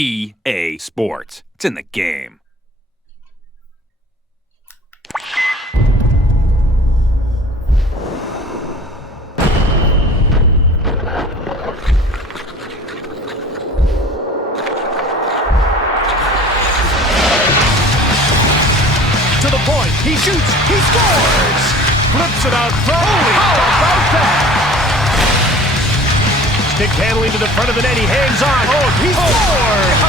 EA Sports. It's in the game. To the point, he shoots, he scores! Flips it out front. How about that? Stick handling to the front of the net, he hangs on. Oh, he scored!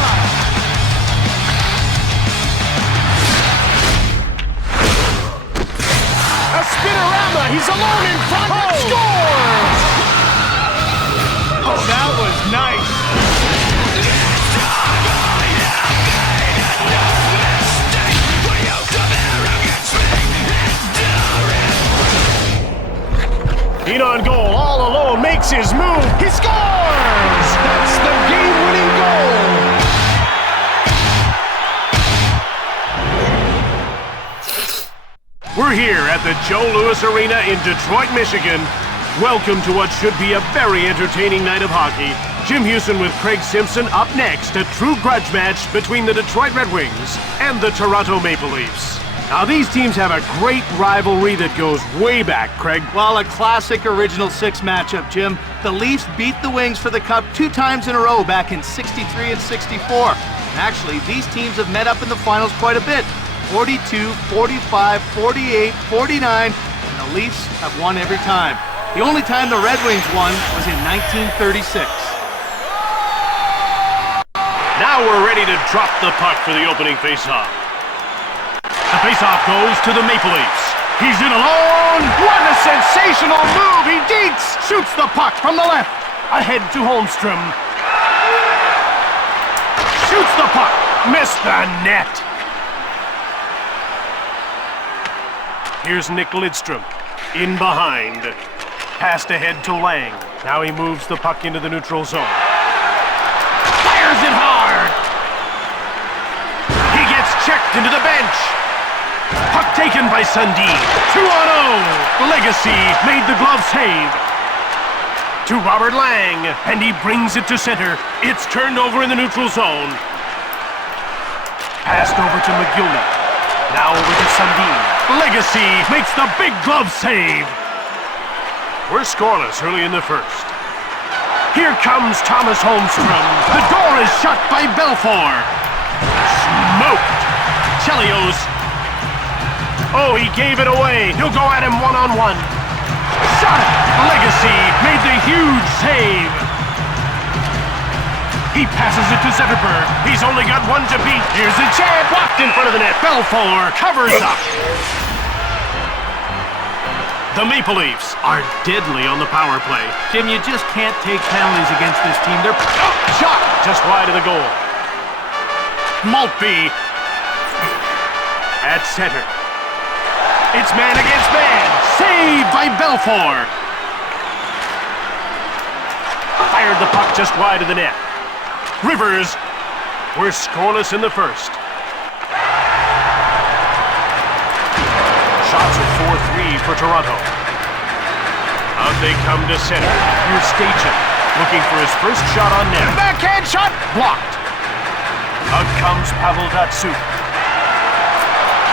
A spinorama, he's alone in front, scores! Oh, that was nice. In on goal, all alone, makes his move. He scores! That's the game-winning goal. We're here at the Joe Louis Arena in Detroit, Michigan. Welcome to what should be a very entertaining night of hockey. Jim Houston with Craig Simpson up next. A true grudge match between the Detroit Red Wings and the Toronto Maple Leafs. Now, these teams have a great rivalry that goes way back, Craig. Well, a classic Original Six matchup, Jim. The Leafs beat the Wings for the Cup 2 times in a row back in '63 and '64. Actually, these teams have met up in the finals quite a bit. 42, 45, 48, 49, and the Leafs have won every time. The only time the Red Wings won was in 1936. Now we're ready to drop the puck for the opening faceoff. The faceoff goes to the Maple Leafs. He's in alone. What a sensational move. He dinks. Shoots the puck from the left. Ahead to Holmstrom. Shoots the puck. Missed the net. Here's Nick Lidstrom. In behind. Passed ahead to Lang. Now he moves the puck into the neutral zone. Fires it hard. He gets checked into the bench. Puck taken by Sundin. 2-on-0. Legacy made the glove save. To Robert Lang, and he brings it to center. It's turned over in the neutral zone. Passed over to McGillney. Now over to Sundin. Legacy makes the big glove save. We're scoreless early in the first. Here comes Thomas Holmstrom. The door is shut by Belfour. Smoked. Chelios. Oh, he gave it away. He'll go at him one-on-one. Shot it. Legacy made the huge save. He passes it to Zetterberg. He's only got one to beat. Here's a chance. Blocked in front of the net. Belfour covers up. The Maple Leafs are deadly on the power play. Jim, you just can't take penalties against this team. They're shot just wide of the goal. Maltby at center. It's man against man. Saved by Belfour. Fired the puck just wide of the net. Rivers. We're scoreless in the first. Shots are 4-3 for Toronto. Out they come to center. Here's Stajan, looking for his first shot on net. Backhand shot, blocked. Out comes Pavel Datsyuk.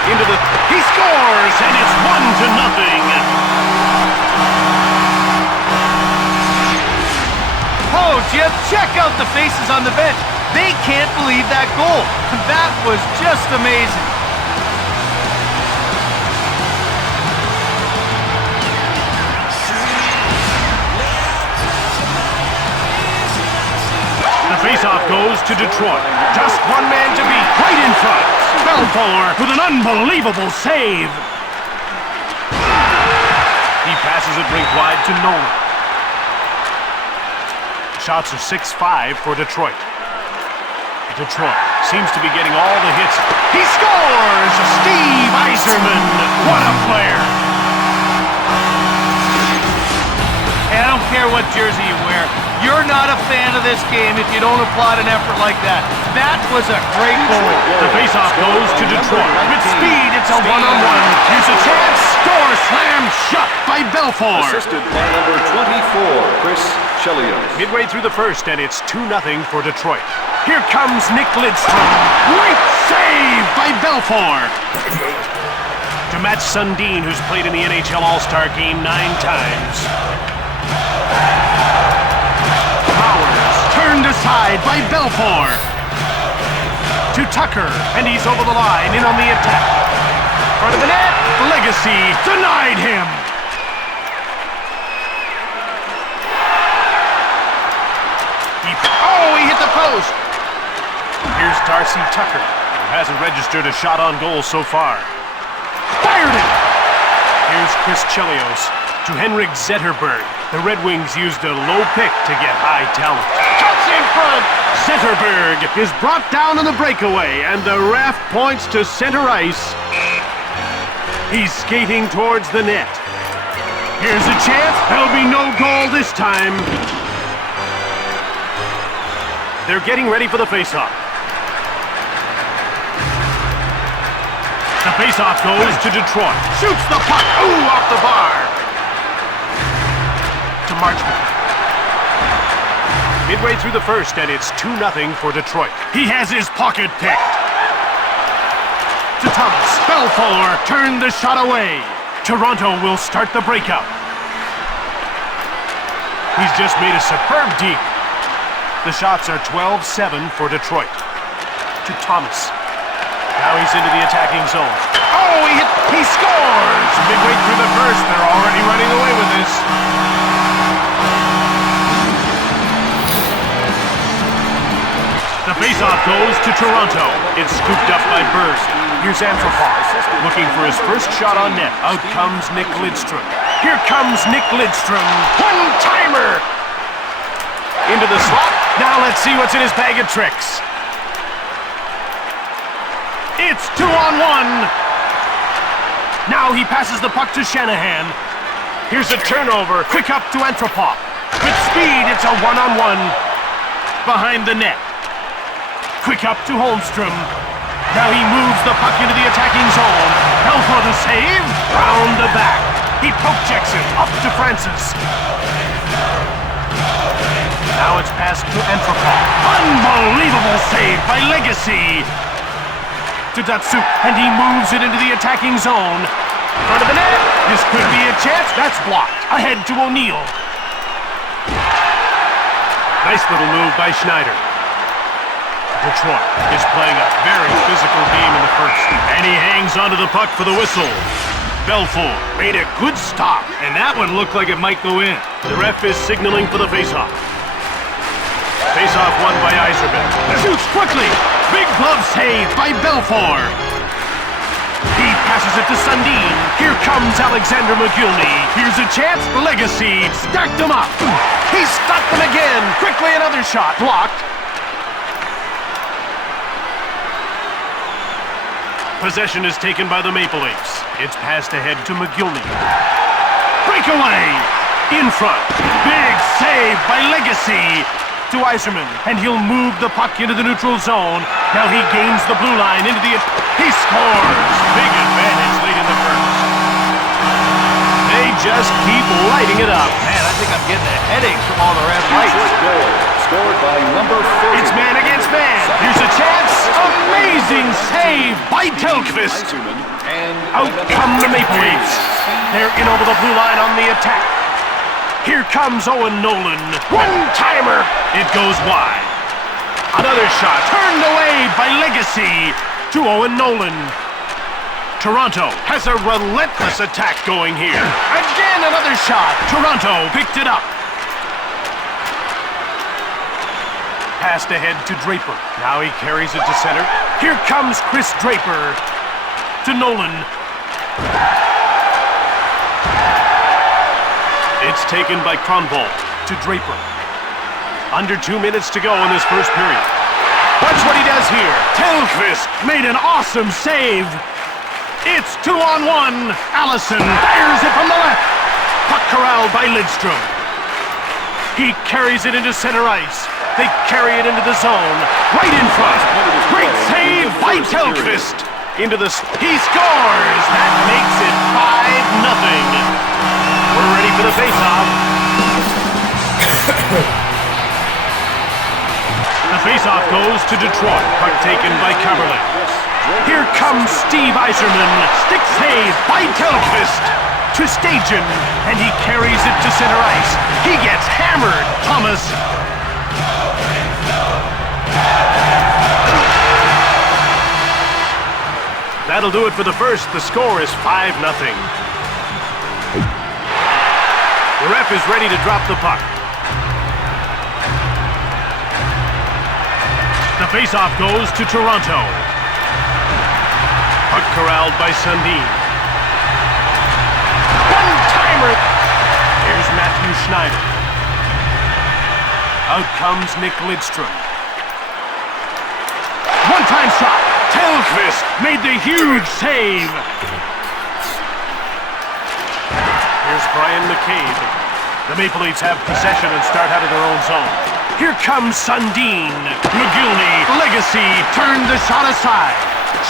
Into the... He scores, and it's 1-0. Oh, Jim, check out the faces on the bench. They can't believe that goal. That was just amazing. The faceoff goes to Detroit. Just one man to beat, right in front. Belfour with an unbelievable save. He passes it rink wide to Nolan. Shots are 6-5 for Detroit. Detroit seems to be getting all the hits. He scores! Steve Yzerman. What a player! Hey, I don't care what jersey you wear. You're not a fan of this game if you don't applaud an effort like that. That was a great goal. The faceoff goes to Detroit. With speed, it's a one-on-one. Here's a chance. Door slam shut by Belfour. Assisted by number 24, Chris Chelios. Midway through the first, and it's 2-0 for Detroit. Here comes Nick Lidstrom. Great save by Belfour. To match Sundin, who's played in the NHL All-Star Game 9 times. Powers turned aside by Belfour. To Tucker, and he's over the line, in on the attack. Front of the net, Legacy denied him. He hit the post. Here's Darcy Tucker, who hasn't registered a shot on goal so far. Fired it! Here's Chris Chelios to Henrik Zetterberg. The Red Wings used a low pick to get high talent. Cuts in front! Zetterberg is brought down on the breakaway, and the ref points to center ice. He's skating towards the net. Here's a chance. There'll be no goal this time. They're getting ready for the faceoff. The faceoff goes to Detroit. Shoots the puck. Ooh, off the bar. To Marchment. Midway through the first, and it's 2-0 for Detroit. He has his pocket picked. To Thomas. Belfour turned the shot away. Toronto will start the breakout. He's just made a superb deke. The shots are 12-7 for Detroit. To Thomas. Now he's into the attacking zone. Oh, he scores! Midway through the first, they're already running away with this. The faceoff goes to Toronto. It's scooped up by Berg. Here's Anthropov, looking for his first shot on net. Out comes Nick Lidstrom. Here comes Nick Lidstrom. One-timer! Into the slot. Now let's see what's in his bag of tricks. It's 2-on-1. Now he passes the puck to Shanahan. Here's a turnover. Quick up to Anthropov. With speed, it's a 1-on-1. Behind the net. Quick up to Holmstrom. Now he moves the puck into the attacking zone. Belfour the save. Round the back. He poke checks it up to Francis. Now it's passed to Anthropov. Unbelievable save by Legacy. To Datsuk, and he moves it into the attacking zone. Front of the net. This could be a chance. That's blocked. Ahead to O'Neill. Nice little move by Schneider. Detroit is playing a very physical game in the first. And he hangs onto the puck for the whistle. Belfour made a good stop, and that one looked like it might go in. The ref is signaling for the faceoff. Faceoff won by Yzerman. Shoots quickly. Big glove save by Belfour. He passes it to Sundin. Here comes Alexander McGillney. Here's a chance. Legacy stacked him up. He stopped them again. Quickly another shot. Blocked. Possession is taken by the Maple Leafs. It's passed ahead to McGillney. Breakaway! In front. Big save by Legacy to Yzerman. And he'll move the puck into the neutral zone. Now he gains the blue line into the... He scores! Big advantage late in the first. They just keep lighting it up. Man, I think I'm getting a headache from all the red lights. Goal scored by number 40. It's man against man. Here's a chance. Amazing save by Telkvist. Out come the Maple Leafs. They're in over the blue line on the attack. Here comes Owen Nolan. One-timer. It goes wide. Another shot turned away by Legacy to Owen Nolan. Toronto has a relentless attack going here. Again, another shot. Toronto picked it up. Passed ahead to Draper. Now he carries it to center. Here comes Chris Draper to Nolan. It's taken by Kronwall to Draper. Under 2 minutes to go in this first period. Watch what he does here. Telkvist made an awesome save. It's 2-on-1. Allison fires it from the left. Puck corralled by Lidstrom. He carries it into center ice. They carry it into the zone. Right in front. Great save by Telkvist. Into the... He scores! That makes it 5-0. We're ready for the faceoff. The faceoff goes to Detroit. Puck taken by Cumberland. Here comes Steve Yzerman. Stick save by Telkvist to Stajan, and he carries it to center ice. He gets hammered. Thomas. That'll do it for the first. The score is 5-0. The ref is ready to drop the puck. The faceoff goes to Toronto. Puck corralled by Sundin. One-timer. Here's Matthew Schneider. Out comes Nick Lidstrom. One-time shot. Telkvist made the huge save. Here's Brian McCabe. The Maple Leafs have possession and start out of their own zone. Here comes Sundin. McGillney, Legacy, turned the shot aside.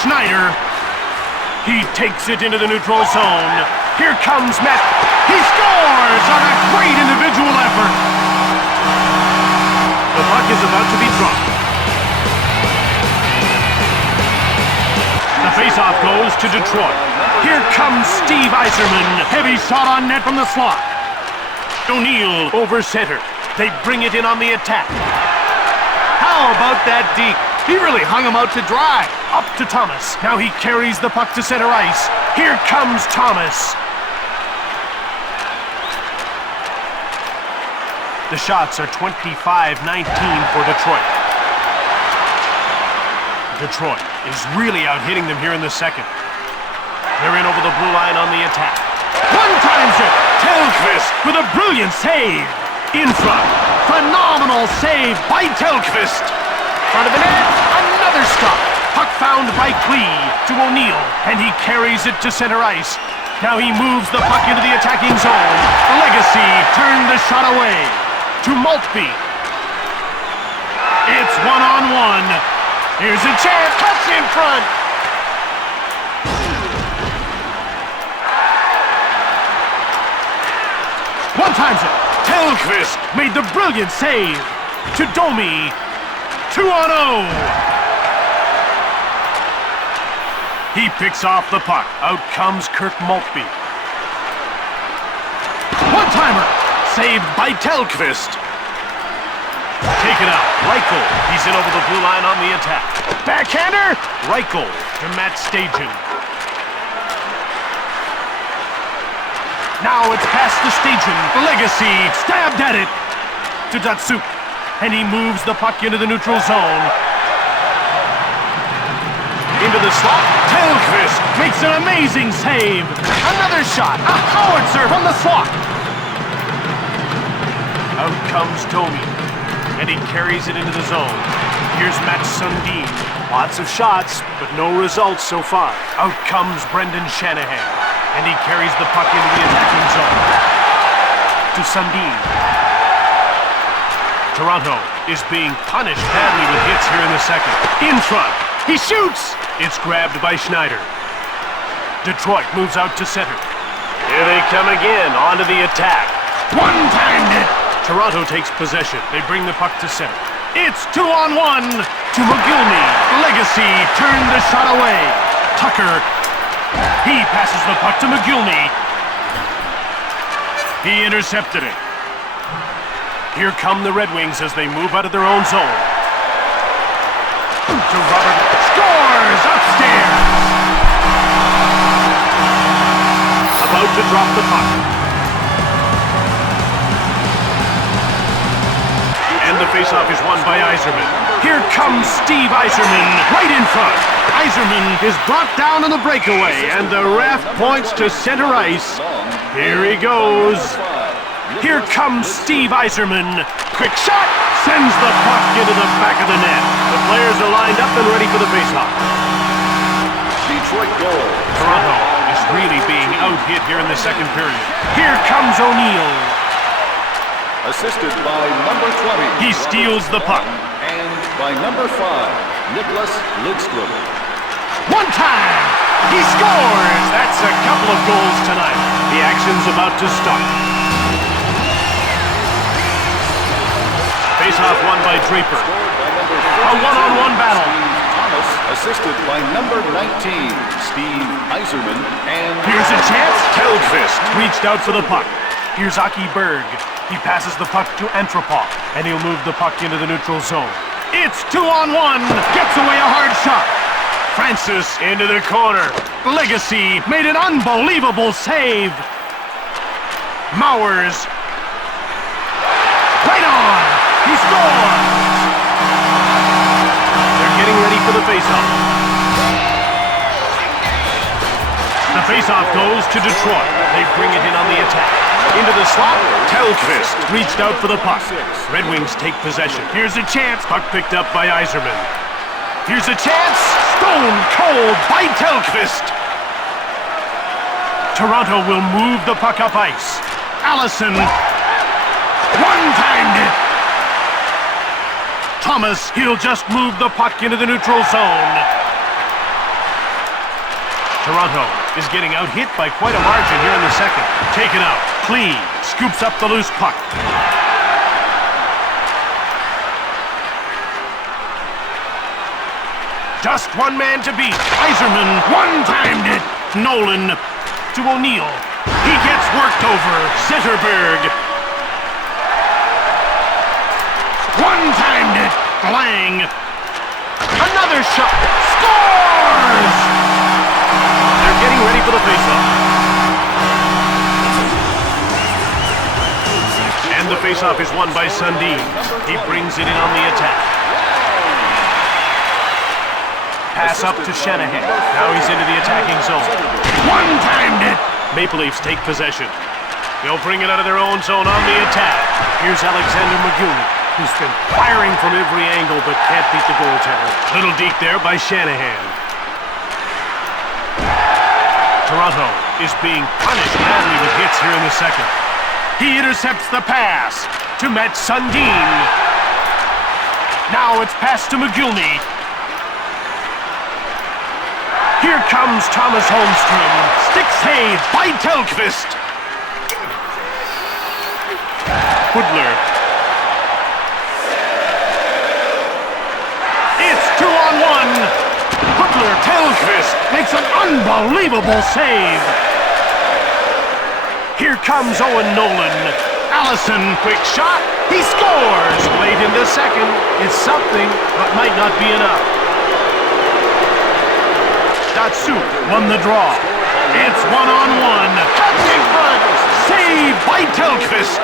Schneider. He takes it into the neutral zone. Here comes Matt. He scores on a great individual effort. The puck is about to be dropped. The faceoff goes to Detroit. Here comes Steve Yzerman. Heavy shot on net from the slot. O'Neill over center. They bring it in on the attack. How about that deep? He really hung him out to dry. Up to Thomas. Now he carries the puck to center ice. Here comes Thomas. The shots are 25-19 for Detroit. Detroit is really out-hitting them here in the second. They're in over the blue line on the attack. One-timer! Telkvist with a brilliant save. In front. Phenomenal save by Telkvist. Front of the net. Another stop. Puck found by Klee to O'Neill, and he carries it to center ice. Now he moves the puck into the attacking zone. Legacy turned the shot away to Maltby. It's one-on-one. Here's a chance. Cuts in front. One-timer. Telkvist made the brilliant save to Domi. 2-on-0. He picks off the puck. Out comes Kirk Maltby. One-timer. Saved by Telkvist. Taken out. Reichel. He's in over the blue line on the attack. Backhander. Reichel to Matt Stajan. Now it's past the Stajan. Legacy stabbed at it to Datsuk. And he moves the puck into the neutral zone. Into the slot. Telkvist makes an amazing save. Another shot. A howitzer from the slot. Out comes Domi. And he carries it into the zone. Here's Matt Sundin. Lots of shots, but no results so far. Out comes Brendan Shanahan. And he carries the puck into the attacking zone. To Sundin. Toronto is being punished badly with hits here in the second. In front. He shoots! It's grabbed by Schneider. Detroit moves out to center. Here they come again, onto the attack. One-timed it! Toronto takes possession. They bring the puck to center. It's 2-on-1 to McGillney. Legacy turned the shot away. Tucker. He passes the puck to McGillney. He intercepted it. Here come the Red Wings as they move out of their own zone. To Robert. Scores upstairs. About to drop the puck. And the faceoff is won by Yzerman. Here comes Steve Yzerman right in front. Yzerman is brought down on the breakaway, and the ref points to center ice. Here he goes. Here comes Steve Yzerman. Quick shot. Sends the puck into the back of the net. The players are lined up and ready for the faceoff. Detroit goal. Toronto is really being out-hit here in the second period. Here comes O'Neill. Assisted by number 20. He steals the puck. And by number 5, Nicholas Lidstrom. One time! He scores! That's a couple of goals tonight. The action's about to start. face-off won by Draper. A one-on-one battle. Thomas, assisted by number 19, Steve Yzerman, and... Here's a chance. Telkvist reached out for the puck. Here's Aki Berg. He passes the puck to Antropov, and he'll move the puck into the neutral zone. It's 2-on-1. Gets away a hard shot. Francis into the corner. Legacy made an unbelievable save. Mowers. Right on. He scores. They're getting ready for the faceoff. The faceoff goes to Detroit. They bring it in on the attack. Into the slot, Telkvist reached out for the puck. Red Wings take possession. Here's a chance. Puck picked up by Yzerman. Here's a chance. Stone cold by Telkvist. Toronto will move the puck up ice. Allison one-timed it. Thomas, he'll just move the puck into the neutral zone. Toronto is getting out-hit by quite a margin here in the second. Taken out. Klee scoops up the loose puck. Just one man to beat. Yzerman one-timed it. Nolan to O'Neill. He gets worked over. Zetterberg. One-timed it. Lang. Another shot. Scores! They're getting ready for the faceoff. And the faceoff is won by Sundin. He brings it in on the attack. Pass up to Shanahan. Now he's into the attacking zone. One-timed it! Maple Leafs take possession. They'll bring it out of their own zone on the attack. Here's Alexander McGowan, who's been firing from every angle but can't beat the goaltender. Little deke there by Shanahan. Toronto is being punished badly with hits here in the second. He intercepts the pass to Matt Sundin. Now it's passed to McGillney. Here comes Thomas Holmstrom. Stick save by Telkvist. Hudler. It's 2-on-1. Hudler, Telkvist makes an unbelievable save. Here comes Owen Nolan. Allison, quick shot. He scores. Late in the second. It's something, but might not be enough. Datsuk won the draw. It's 1-on-1. Cuts in front. Save by Telkvist.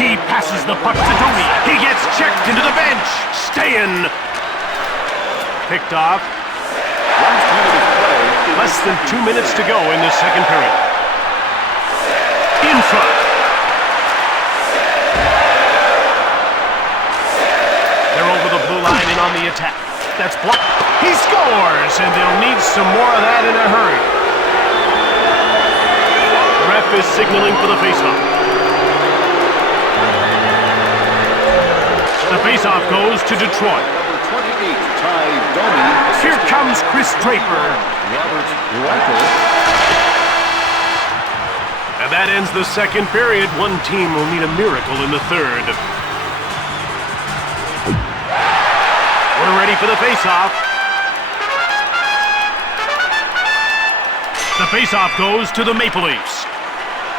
He passes the puck to Domi. He gets checked into the bench. Stayin. Picked off. Less than 2 minutes to go in this second period. In front. They're over the blue line and on the attack. That's blocked. He scores, and they'll need some more of that in a hurry. Ref is signaling for the faceoff. The faceoff goes to Detroit. Here comes Chris Draper. And that ends the second period. One team will need a miracle in the third. We're ready for the faceoff. The faceoff goes to the Maple Leafs.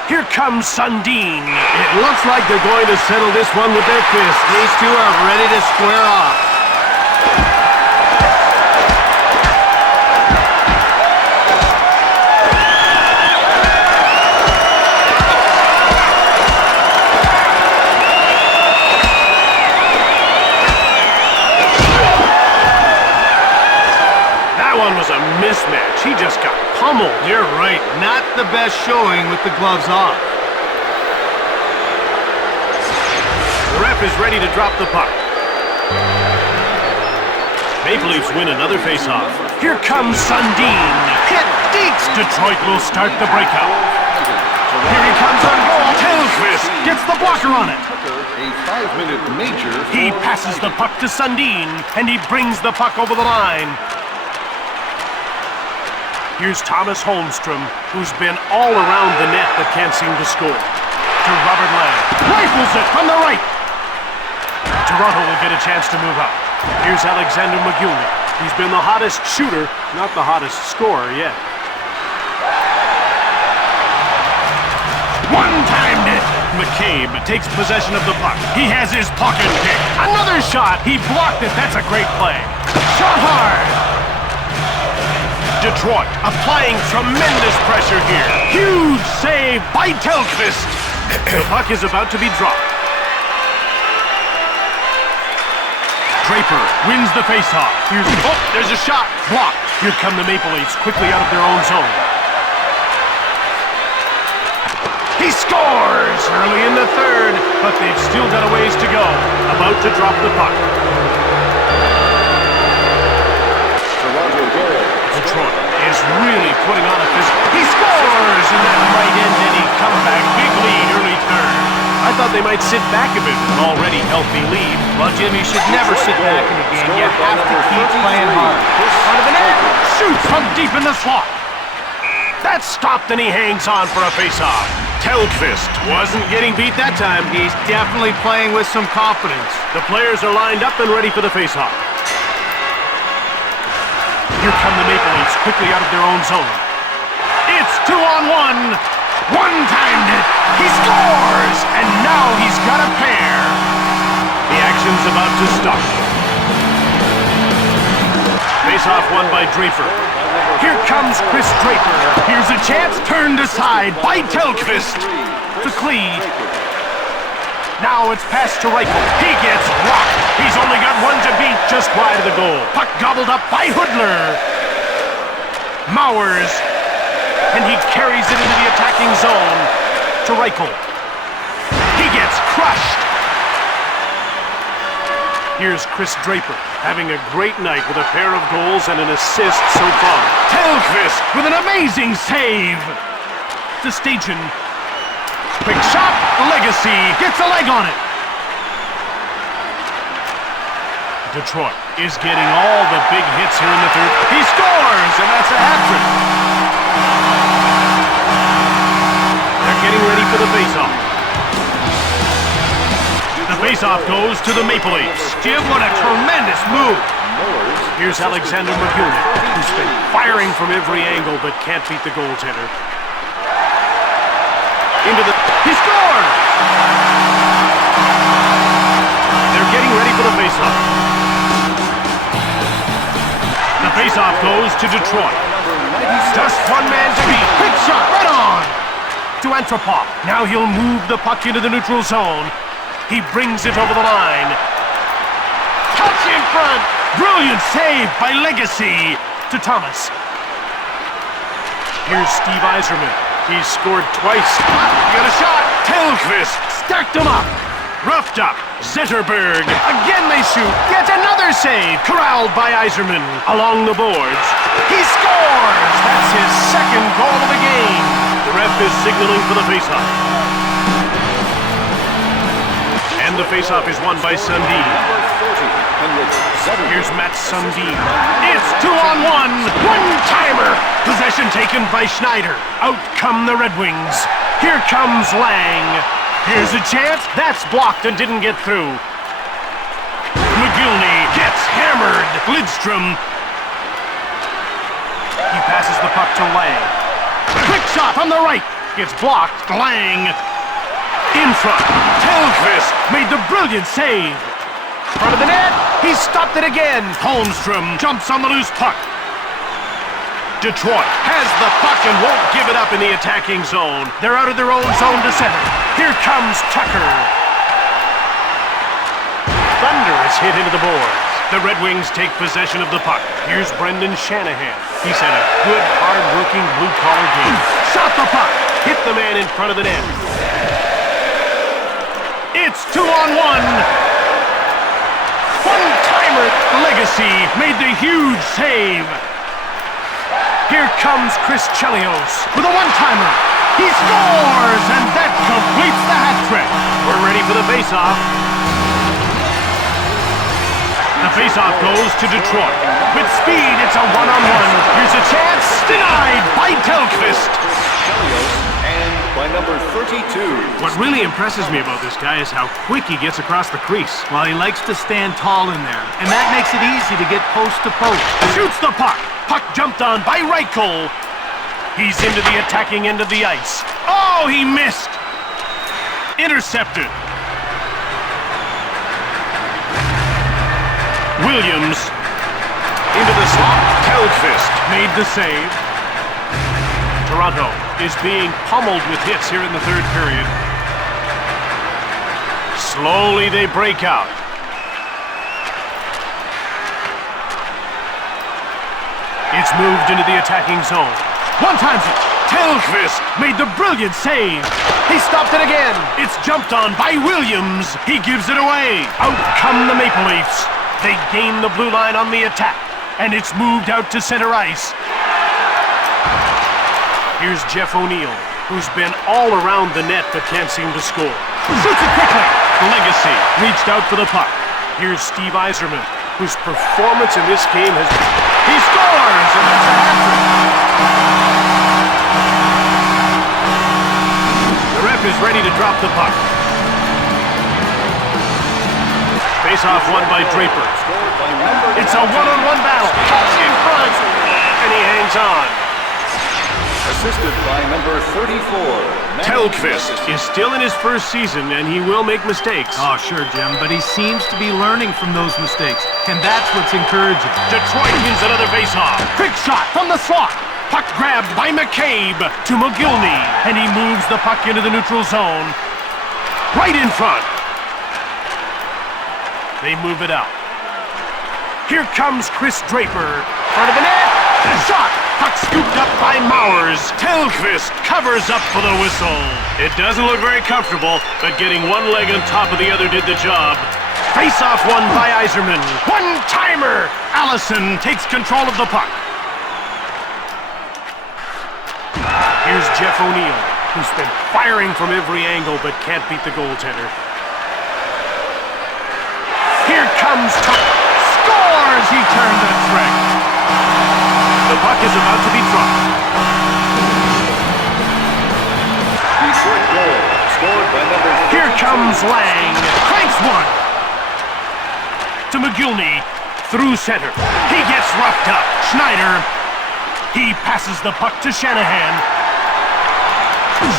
Here comes Sundin. It looks like they're going to settle this one with their fists. These two are ready to square off. Mismatch. He just got pummeled. You're right. Not the best showing with the gloves off. The ref is ready to drop the puck. Maple Leafs win another faceoff. Here comes Sundin. Hit deeks. Detroit will start the breakout. Here he comes on goal. Telkvist gets the blocker on it. A 5-minute major. He passes the puck to Sundin, and he brings the puck over the line. Here's Thomas Holmstrom, who's been all around the net but can't seem to score. To Robert Lang. Rifles it from the right. Toronto will get a chance to move up. Here's Alexander McGillney. He's been the hottest shooter, not the hottest scorer yet. One-timed it! McCabe takes possession of the puck. He has his pocket pick. Another shot! He blocked it. That's a great play. Shot hard! Detroit applying tremendous pressure here. Huge save by Telkvist. The puck is about to be dropped. Draper wins the faceoff. There's a shot. Blocked. Here come the Maple Leafs quickly out of their own zone. He scores early in the third, but they've still got a ways to go. About to drop the puck. Detroit is really putting on a physical. He scores, and that might end any comeback. Big lead early third. I thought they might sit back a bit with an already healthy lead. Well, Jim, you should never sit back in a game. You have to keep playing hard. Front of the net. Shoots from deep in the slot. That's stopped, and he hangs on for a faceoff. Telkvist wasn't getting beat that time. He's definitely playing with some confidence. The players are lined up and ready for the faceoff. Here come the Maple Leafs quickly out of their own zone. It's 2-on-1. One-timed it. He scores, and now he's got a pair. The action's about to start. Faceoff won by Draper. Here comes Chris Draper. Here's a chance turned aside by Telkvist. To Clee. Now it's passed to Reichel. He gets rocked. He's only got one to beat just wide of the goal. Puck gobbled up by Hoodler. Mowers. And he carries it into the attacking zone to Reichel. He gets crushed. Here's Chris Draper having a great night with a pair of goals and an assist so far. Telkvist with an amazing save. To Stajan. Quick shot. Legacy gets a leg on it. Detroit is getting all the big hits here in the third. He scores, and that's a hat-trick. They're getting ready for the face-off. The face-off goes to the Maple Leafs. Jim, what a tremendous move. Here's Alexander McGillney, who's been firing from every angle but can't beat the goaltender. He scores! They're getting ready for the face-off. The face-off goes to Detroit. Just one man to beat. Quick shot, right on! To Antropov. Now he'll move the puck into the neutral zone. He brings it over the line. Touch in front! Brilliant save by Legacy to Thomas. Here's Steve Yzerman. He's scored twice. Got a shot! Telkvist stacked him up. Roughed up. Zetterberg. Again they shoot. Yet another save. Corralled by Yzerman. Along the boards. He scores! That's his second goal of the game. The ref is signaling for the faceoff. And the faceoff is won by Sundin. Here's Matt Sundin. It's 2-on-1. One-timer. Possession taken by Schneider. Out come the Red Wings. Here comes Lang. Here's a chance. That's blocked and didn't get through. McGillney gets hammered. Lidstrom. He passes the puck to Lang. Quick shot from the right. Gets blocked. Lang. In front. Telkvist made the brilliant save. Front of the net. He stopped it again. Holmstrom jumps on the loose puck. Detroit has the puck and won't give it up in the attacking zone. They're out of their own zone to center. Here comes Tucker. Thunder is hit into the boards. The Red Wings take possession of the puck. Here's Brendan Shanahan. He's had a good, hard-working, blue-collar game. Shot the puck. Hit the man in front of the net. It's 2-on-1. One-timer. Legacy made the huge save. Here comes Chris Chelios with a one-timer. He scores, and that completes the hat trick. We're ready for the face-off. The face-off goes to Detroit. With speed, it's a one-on-one. Here's a chance. Denied by Telkvist. Chelios and by number 32. What really impresses me about this guy is how quick he gets across the crease. Well, he likes to stand tall in there, and that makes it easy to get post to post. Shoots the puck. Puck jumped on by Reichel. He's into the attacking end of the ice. Oh, he missed. Intercepted. Williams into the slot. Telfist made the save. Toronto is being pummeled with hits here in the third period. Slowly they break out. It's moved into the attacking zone. One-timer. Telfist made the brilliant save. He stopped it again. It's jumped on by Williams. He gives it away. Out come the Maple Leafs. They gain the blue line on the attack, and it's moved out to center ice. Here's Jeff O'Neill, who's been all around the net but can't seem to score. Shoots it quickly. Legacy reached out for the puck. Here's Steve Yzerman, whose performance in this game has... He scores! And that's a hat-trick. The ref is ready to drop the puck. Face-off won by Draper. It's a one-on-one battle. Cuts in front. And he hangs on. Assisted by number 34. Telfist is still in his first season, and he will make mistakes. Oh, sure, Jim, but he seems to be learning from those mistakes, and that's what's encouraging. Detroit wins another faceoff. Quick shot from the slot. Puck grabbed by McCabe to McGillney, and he moves the puck into the neutral zone. Right in front. They move it out. Here comes Chris Draper. Front of the net. A shot. Puck scooped up by Mowers. Telfist covers up for the whistle. It doesn't look very comfortable, but getting one leg on top of the other did the job. Face-off won by Yzerman. One-timer. Allison takes control of the puck. Here's Jeff O'Neill, who's been firing from every angle but can't beat the goaltender. Here comes Tuck. Scores! He turned the trick. The puck is about to be dropped. Detroit goal, scored by number 32. Here comes Lang. Cranks one. To McGillney. Through center. He gets roughed up. Schneider. He passes the puck to Shanahan.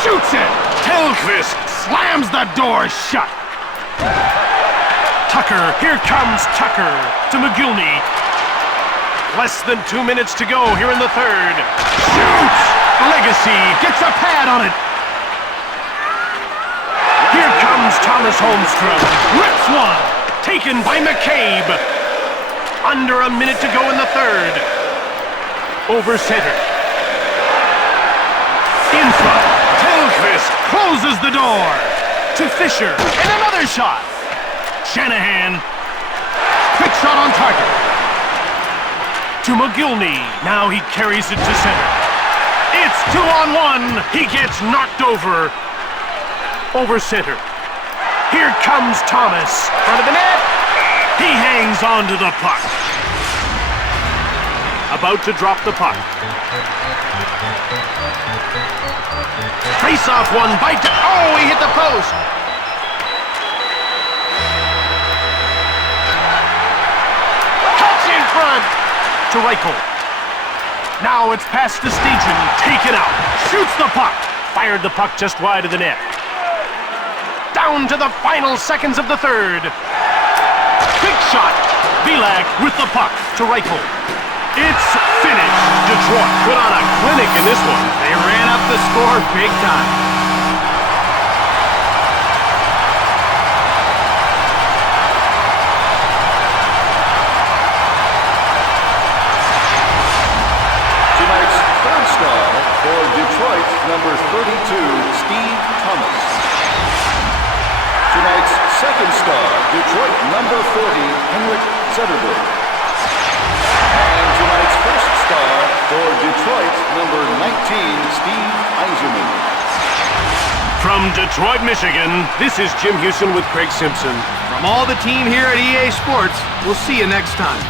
Shoots it. Telfist slams the door shut. Tucker. Here comes Tucker. To McGillney. Less than 2 minutes to go here in the third. Shoots! Legacy gets a pad on it. Here comes Thomas Holmstrom. Rips one. Taken by McCabe. Under a minute to go in the third. Over center. In front. Telfist closes the door. To Fisher. And another shot. Shanahan. Quick shot on target. To McGillney. Now he carries it to center. It's 2-on-1. He gets knocked over. Over center. Here comes Thomas. Front of the net. He hangs on to the puck. About to drop the puck. Face-off won by... Oh, he hit the post. Cuts in front. To Reichel. Now it's past the station. Taken out. Shoots the puck. Fired the puck just wide of the net. Down to the final seconds of the third. Big shot. Vilak with the puck to Reichel. It's finished. Detroit put on a clinic in this one. They ran up the score big time. For Detroit, number 32, Steve Thomas. Tonight's second star, Detroit, number 40, Henrik Zetterberg. And tonight's first star for Detroit, number 19, Steve Yzerman. From Detroit, Michigan, this is Jim Houston with Craig Simpson. From all the team here at EA Sports, we'll see you next time.